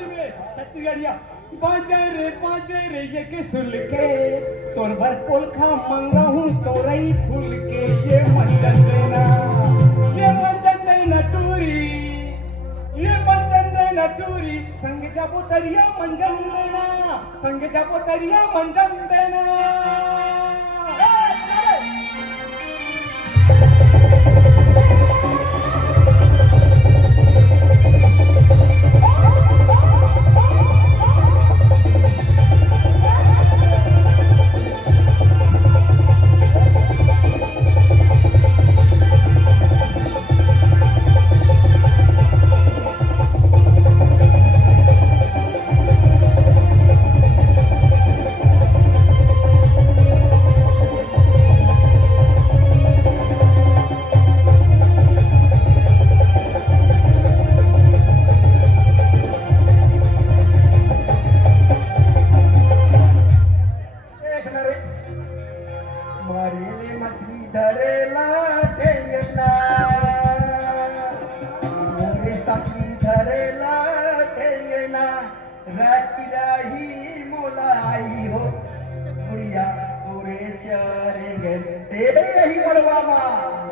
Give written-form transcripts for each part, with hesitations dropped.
छत्तीसगढ़िया बाजे रे ये के सुल के तोर भर पोलखा मंगाहूं तोरई फूल के ये मंजन देना टूरी ये मंजन देना टूरी संग जाबो तरिया मंजन देना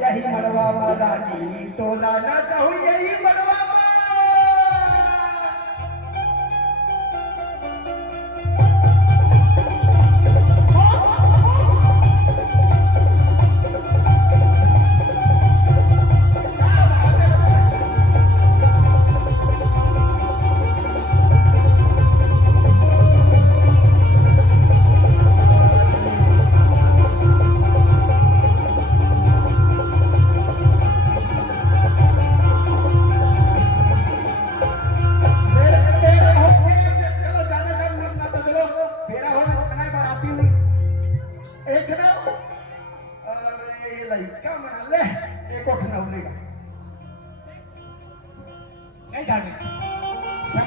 यही मड़वा रानी तोला ना चाहूँ यही मड़वा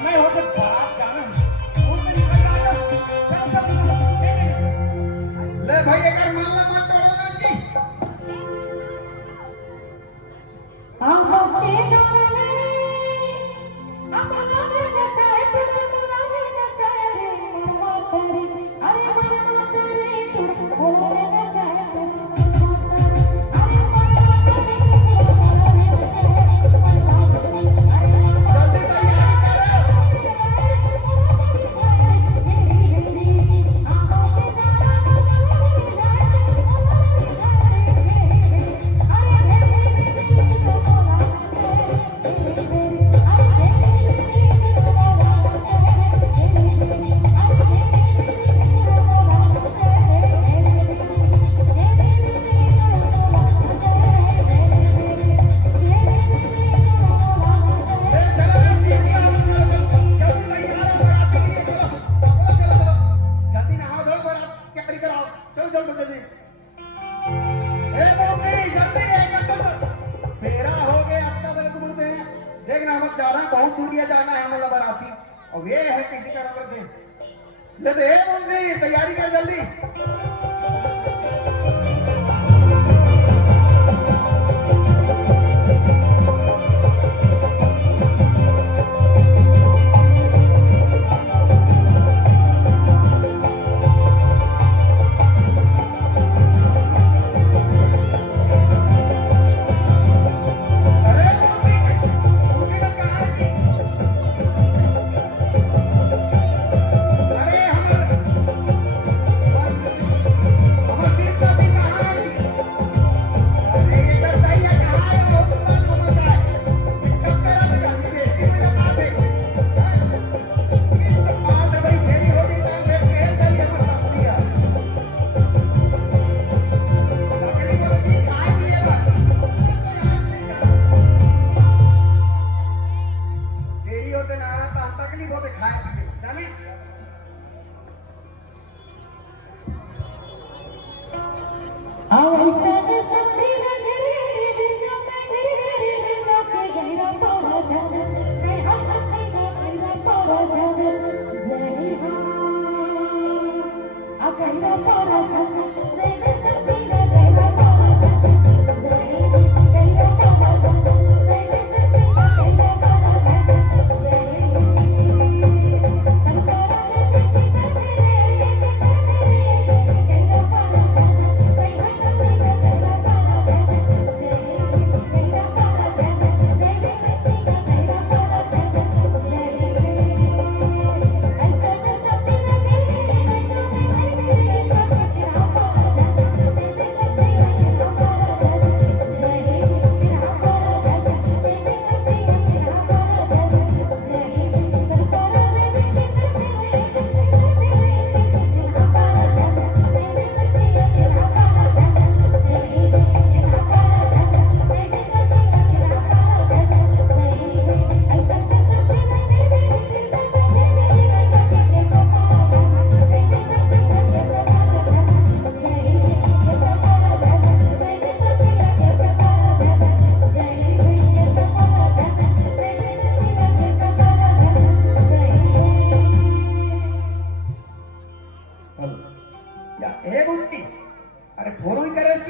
समय हो तो बारात जाना ले भाई एक माला मत तोड़ो ना जी बहुत दूरिया जाना है मतलब बराती और ये है किसी का नंबर दे तैयारी कर जल्दी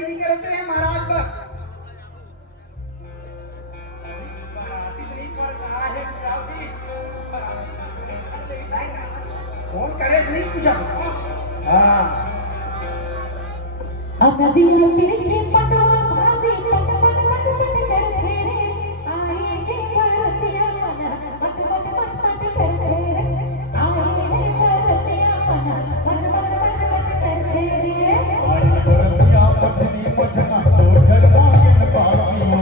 चीनी के रहते हैं महाराज पर। फोन करे नहीं पूछा। हाँ नदी तेरे के पटवा भाजी पट पट पट पट कर फेरे आए हैं भारतीय मना पट पट पट पट कर फेरे आए हैं भारतीय मना पट पट पट पट कर फेरे आइन करतिया मछली मछना तो घर मांगन पासियो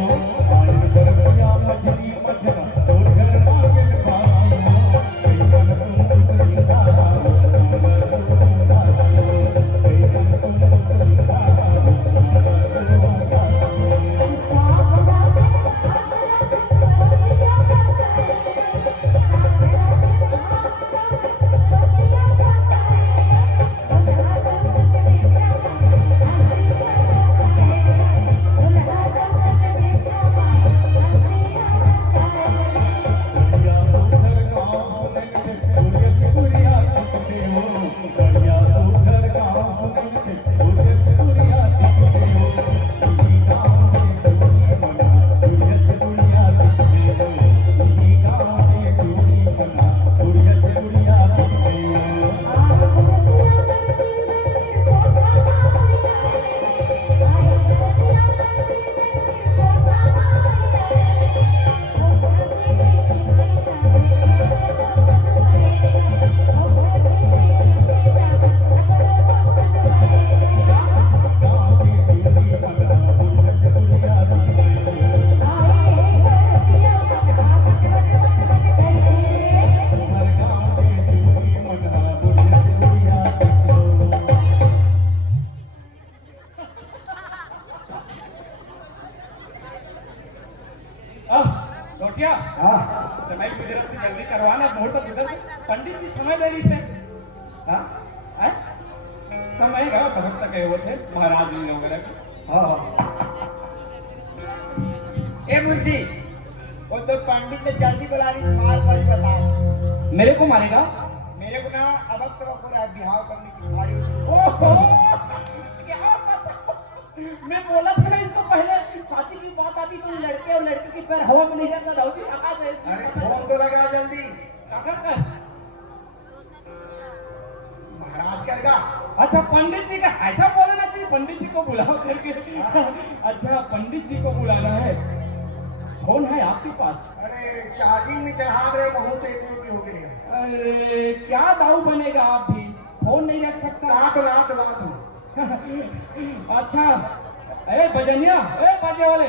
आइन करतिया मछली मछना तो घर मांगन पासियो कैसन तुम मुस्लिम दादा लोटिया हाँ समय गुजरत से जल्दी करवाना बहुत गुजर पंडित जी समय ले रही से हाँ हैं? समय का बहुत तक है वो थे महाराज जी वगैरह के। हाँ ए मुंशी वो तो पंडित से जल्दी बुला रही मार पर बताओ। मेरे को मारेगा मेरे को ना अब तक पूरा बिहाव करने की भारी ओहो क्या पता मैं बोला था ना इसको पहले शादी की बात आती तो लड़के और लड़की की पैर हवा में नहीं रहता दाऊदी आकाश है अरे फोन तो लगा जल्दी काका कर महाराज करेगा। अच्छा पंडित जी का ऐसा बोलना चाहिए पंडित जी को बुलाओ करके अच्छा पंडित जी को बुलाना है फोन है आपके पास अरे चार्जिंग में चढ़ा रहे बहुत एक हो गए। अरे क्या दाऊ बनेगा आप भी फोन नहीं रख सकता लात लात लात अच्छा अरे बजनिया ए बाजे वाले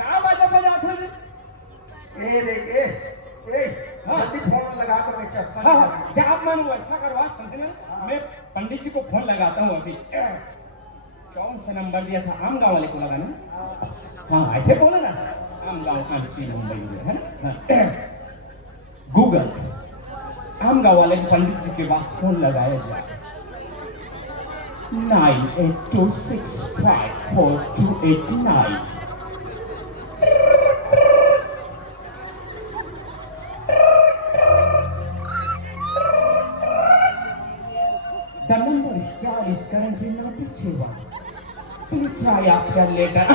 कहाँ बाजा बजाते हैं ए देख ए हाँ। जल्दी फोन लगा कर मैं चश्मा हाँ लगा। जब आप मैं ऐसा करवा समझना मैं पंडित जी को फोन लगाता हूँ अभी कौन सा नंबर दिया था आम गाँव वाले को लगाना हाँ ऐसे बोले ना आम गाँव का नंबर है ना गूगल आम गाँव वाले पंडित जी के पास फोन लगाया जाए 98265429 The number is currently not reachable. Please try after later.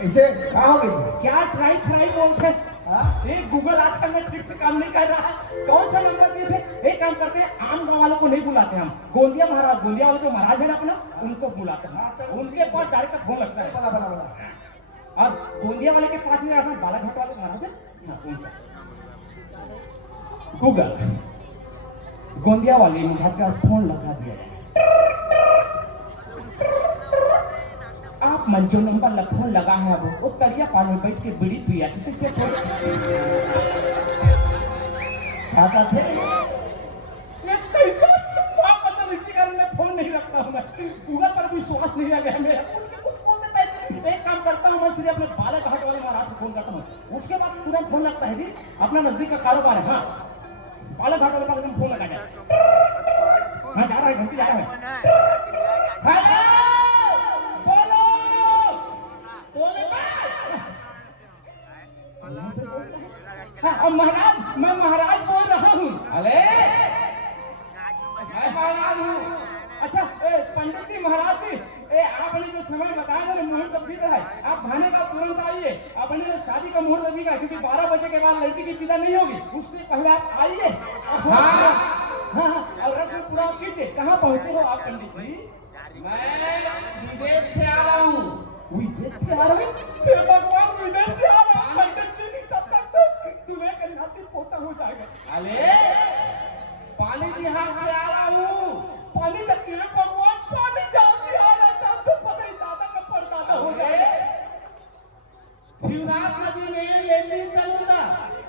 ऐसे क्या हो गई? क्या ट्राई बोलते हैं? हाँ? ये गूगल आजकल में ठीक से काम नहीं कर रहा है कौन सा नंबर दिए थे एक काम करते हैं आम गाँव वालों को नहीं बुलाते हम गोंदिया वाले जो महाराज है ना अपना उनको बुलाते हैं उनके पास डायरेक्ट फोन लगता है बोला बोला बोला और गोंदिया वाले के पास में अपना बालाघाट वाले महाराज है हाँ, उनका गूगल गोंदिया वाले महाराज का फोन लगा दिया आप मन जो नंबर फोन लगा है वो तरिया पाल में बैठ के बीड़ी पिया खाता थे फोन नहीं रखता हूँ मैं गूगल पर विश्वास नहीं आ गया मेरा कुछ बोल देता है एक काम करता हूँ मैं सीधे अपने बालाघाट वाले महाराज को फोन करता हूँ उसके बाद तुरंत फोन लगता है जी अपना नजदीक का कारोबार है हाँ बालाघाट वाले पास फोन लगा जाए हाँ जा रहा है घंटी जा रहा है हाँ, महाराज मैं महाराज बोल रहा हूँ अरे मैं महाराज हूँ। अच्छा पंडित जी महाराज जी, ए आपने जो समय बताया ना मुहूर्त अभी है, आप भाने का तुरंत आइए। आपने जो शादी का मुहूर्त अभी का, क्योंकि 12 बजे के बाद लड़की की विदा नहीं होगी, उससे पहले आप आइए। हाँ हाँ, और रस्म पूरा कीजिए। कहाँ पहुँचे हो आप पंडित जी? मैं विदेश से आ रहा हूँ। विदेश से आ रहे? हे भगवान, विदेश से आ रहे हैं पंडित जी, तब तक तो दूल्हे का नाती पोता हो जाएगा। अरे पानी बिहार से आ रहा हूँ। पानी तक के भगवान, पानी जाओ जी आ रहा था तो पता ही दादा का परदादा हो जाए। शिवनाथ नदी में लेंडिंग करूँगा।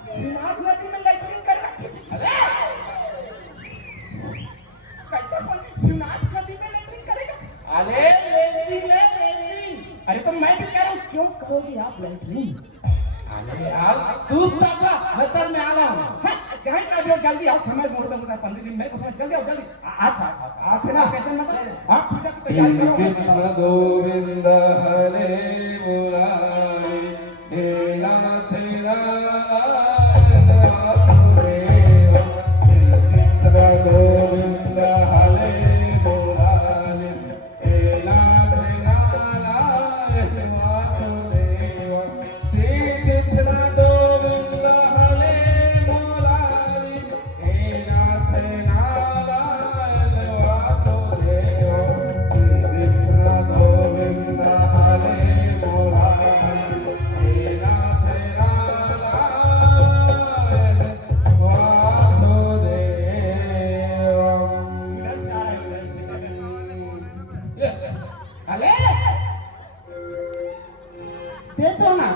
शिवनाथ नदी में लैट्रिन कर अरे कैसे शिवनाथ नदी में लैट्रिन करेगा? अरे लेंडिंग। अरे तो मैं भी कह रहा हूँ, क्यों करोगे आप लैट्रिन? अरे यार तू तबला होटल में आ रहा हूँ। कहीं का भी हो, जल्दी आओ। हमें मुहूर्त होता है 15 दिन में, तो जल्दी आओ जल्दी। आप ना कैसे मतलब आप पूजा की तैयारी करो। कृष्ण गोविंद हरे मुरारी हे नाथ नारायण वासुदेव। कृष्ण गोविंद हरे मुरारी हे नाथ नारायण वासुदेव। श्री कृष्ण गोविंद हरे मुरारी हे नाथ नारायण वासुदेव। कृष्ण गोविंद हरे मुरारी हे नाथ नारायण वासुदेव। अरे दे दो ना,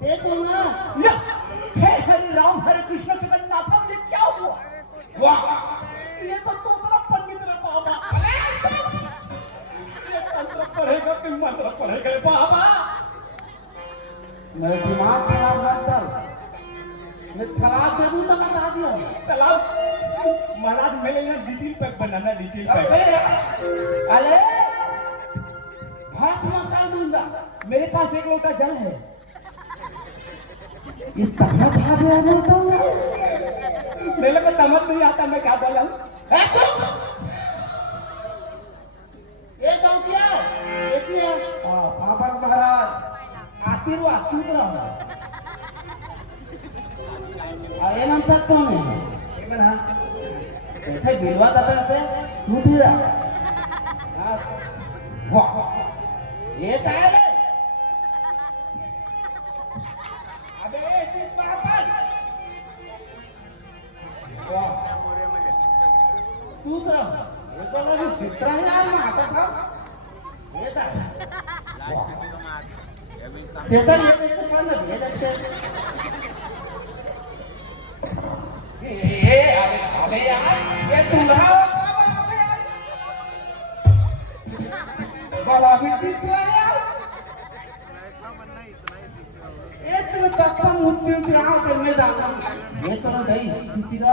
दे दो ना। या, हे हरे राम हरे कृष्ण जगन्नाथ, ये क्या हुआ? वाह ये तो दूसरा पंडित रे बाबा। ये तंत्र पढ़ेगा कि मंत्र पढ़ेगा रे बाबा? मेरे दिमाग खराब मत कर। मैं खराब दे दूँ तो बता दिया। तालाब महाराज, मेरे यहाँ डिटेल पैक बनाना, डिटेल पैक। अरे हाथ मचा दूंगा। मेरे पास एक लोटा जल है। ये तहमत आ गया बोलता हूँ। मेरे को तमत नहीं आता, मैं क्या बोला हूँ? ये दौतिया, देखिए बाबा महाराज आशीर्वाद चुप रहो। अरे नंतर तो नहीं इथे बिलवा दादा से तू भी जा। वाह ये काय रे? अबे तू पापा वाह तू तर हे बोला मी मित्र आहे ना आता का हे काय ते तर ये पण हे जाते अरे यार ये दूल्हा होता बाबा भी दिखला यार। ये तुम्हें तक्का मुद्दे से आओ कर मैं जाना। ये तो नहीं किसी का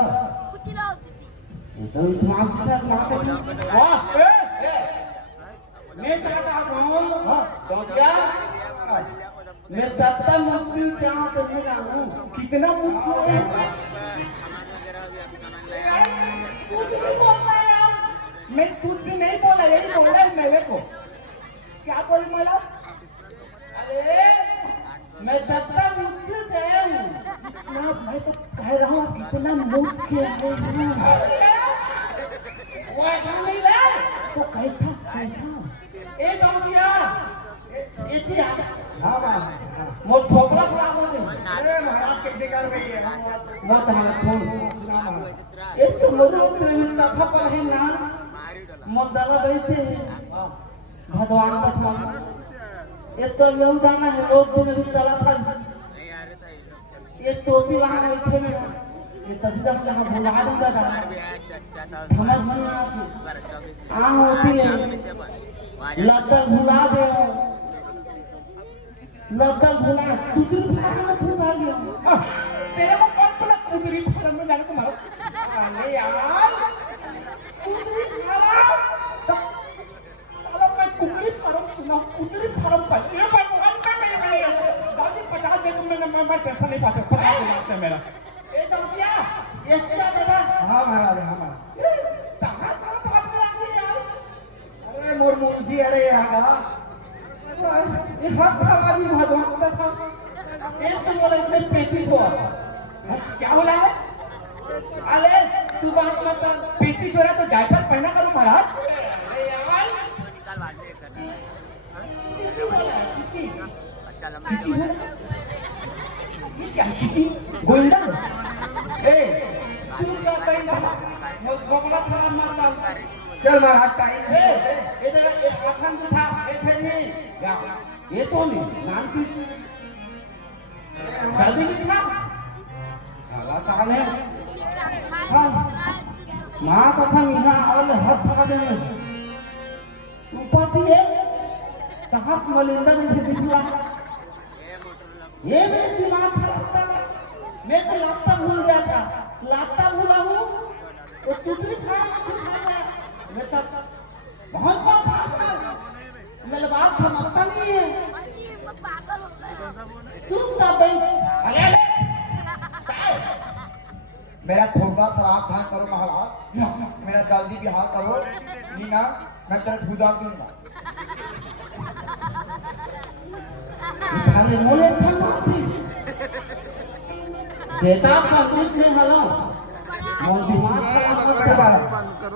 ये तो दिमाग से मारते। वाह, मैं चाहता हूँ हाँ तो क्या मैं तत्ता मुद्दे से आओ कर मैं जाऊँ। कितना मुद्दा है? कुछ भी बोलता है यार। मैं कुछ भी नहीं बोला, यही बोल रहा है मेरे को। क्या बोल मला? अरे मैं तत्ता मुद्दे से हूँ। इतना मैं तो कह रहा हूँ, कितना मुख्य है वो ऐसा नहीं है तो कैसा कैसा? ए दौतिया ए दिया हाँ महाराज। मोर ठोकला खराब हो गई। अरे महाराज कैसे कर रही है? वो तुम्हारा फोन सुना महाराज। एक तो मोर उतरे में तथा पर है ना मदला बैठे हैं भगवान का था। ये तो यहू दाना है लोग दिन भी तला था। ये टोपी लगा बैठे में ये तभी तक यहाँ बुला दूंगा दाना समझ नहीं आती। आ होती है लकल भुला दे लकल भुला तुझे फार्म में ठुका गया। तेरे को कौन बोला कुदरी फार्म में जाने को मारो? अरे यार कुदरी फार्म साला मैं कुदरी फार्म सुना, कुदरी फार्म पर ये भगवान का मैं दादी 50 दे तुमने मैं पैसा नहीं पाता, 50 दे से मेरा। ए दौतिया ये क्या दादा हाँ महाराज, हाँ महाराज। कहाँ कहाँ तो हाथ में रख दिया यार। तो मुंशी अरे यहाँ ये हाथ हमारी भगवान का था एक तो बोला इतने पेटी हो क्या बोला है? अरे तू बात मत कर, पेटी हो रहा तो डायपर पहना करो महाराज। ये क्या चीची गोल्डन? ए तू क्या कहीं मैं झगड़ा खराब मारता चल महाराज टाइम ए इधर एक आखन दिखा ए थे नहीं या ये तो नहीं नानती जल्दी दिखा अल्लाह ताले हां मां तथा मिहा और हाथ थका दे ऊपर दिए कहां मलिंदा ने दिखला ये मेरे दिमाग खराब था मैं तो लाता भूल गया था लाता भूला हूँ वो दूसरी खाना मैं तो बहुत बात था मेरे बात समझता नहीं है तुम तब अरे मेरा थोड़ा खराब था करो महाराज, मेरा जल्दी बिहार करो नहीं ना मैं तेरे गुजार दूंगा। खाली मोले था बेटा का कुछ नहीं हलो दिमाग खराब मत कर।